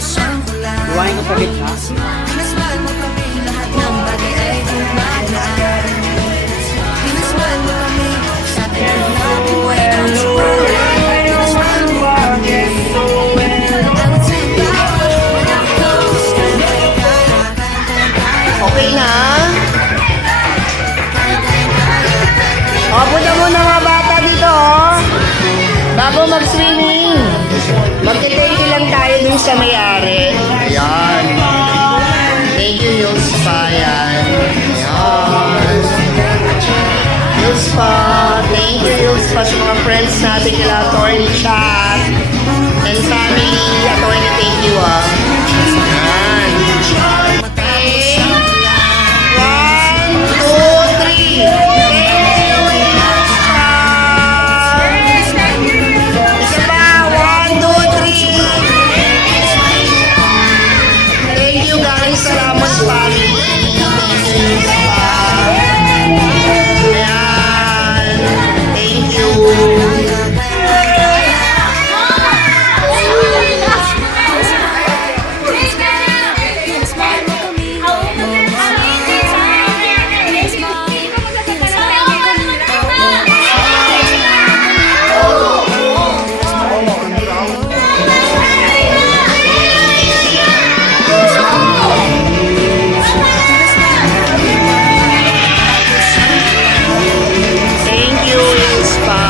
Iwain ko sa gitna. Okay na? O, punta muna mga bata dito, oh. Bago mag-swimming. Magte-thank you lang tayo dun sa may-ari. Ayan. Thank you, Hills pa. Ayan. Ayan. Hills pa. Thank you, Hills pa, sa mga friends natin nila, Atty. Chat. And family, Atty. Thank you, ah. Ayan. Okay. 1, 2, 3. Isa pa. 1, 2, 3. Thank you, guys. Salamat, family. Thank you, pa. Ayan. Thank you. Thank you, Ispa.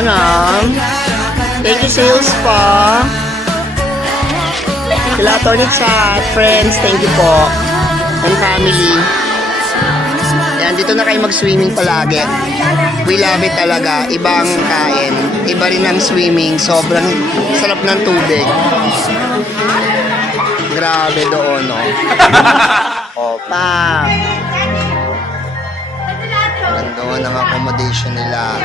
Ano? Thank you, sales pa. Sila Atty. Chat, friends, thank you po. And family. Yan, dito na kayo mag-swimming palagi. We love it talaga. Ibang kain. Iba rin ang swimming. Sobrang sarap ng tubig. Grabe doon, no? Opa. Doon ang accommodation nila.